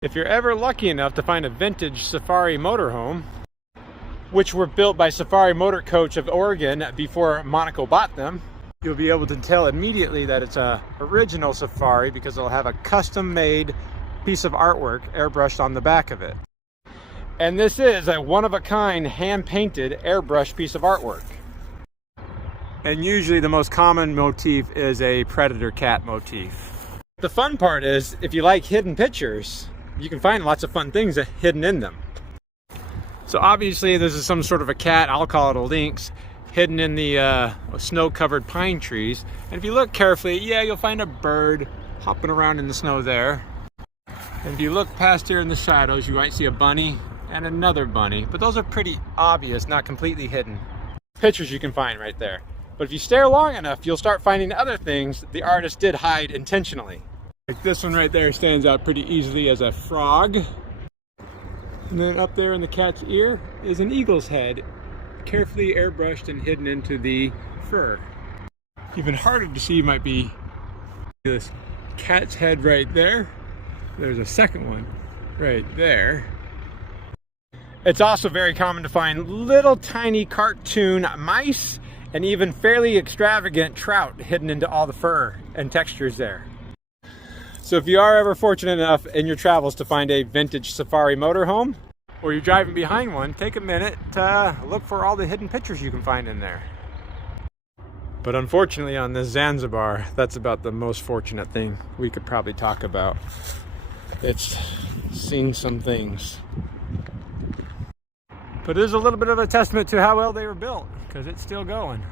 If you're ever lucky enough to find a vintage safari motorhome, which were built by Safari Motor Coach of Oregon before Monaco bought them, you'll be able to tell immediately that it's a original Safari because it'll have a custom-made piece of artwork airbrushed on the back of it. And this is a one-of-a-kind hand-painted airbrush piece of artwork. And usually the most common motif is a predator cat motif. The fun part is, if you like hidden pictures, you can find lots of fun things hidden in them. So obviously this is some sort of a cat, I'll call it a lynx, hidden in the snow-covered pine trees. And if you look carefully, yeah, you'll find a bird hopping around in the snow there. And if you look past here in the shadows, you might see a bunny and another bunny, but those are pretty obvious, not completely hidden. Pictures you can find right there. But if you stare long enough, you'll start finding other things that the artist did hide intentionally. Like this one right there stands out pretty easily as a frog. And then up there in the cat's ear is an eagle's head, carefully airbrushed and hidden into the fur. Even harder to see might be this cat's head right there. There's a second one right there. It's also very common to find little tiny cartoon mice and even fairly extravagant trout hidden into all the fur and textures there. So if you are ever fortunate enough in your travels to find a vintage safari motorhome, or you're driving behind one, take a minute to look for all the hidden pictures you can find in there. But unfortunately on this Zanzibar, that's about the most fortunate thing we could probably talk about. It's seen some things. But it is a little bit of a testament to how well they were built, because it's still going.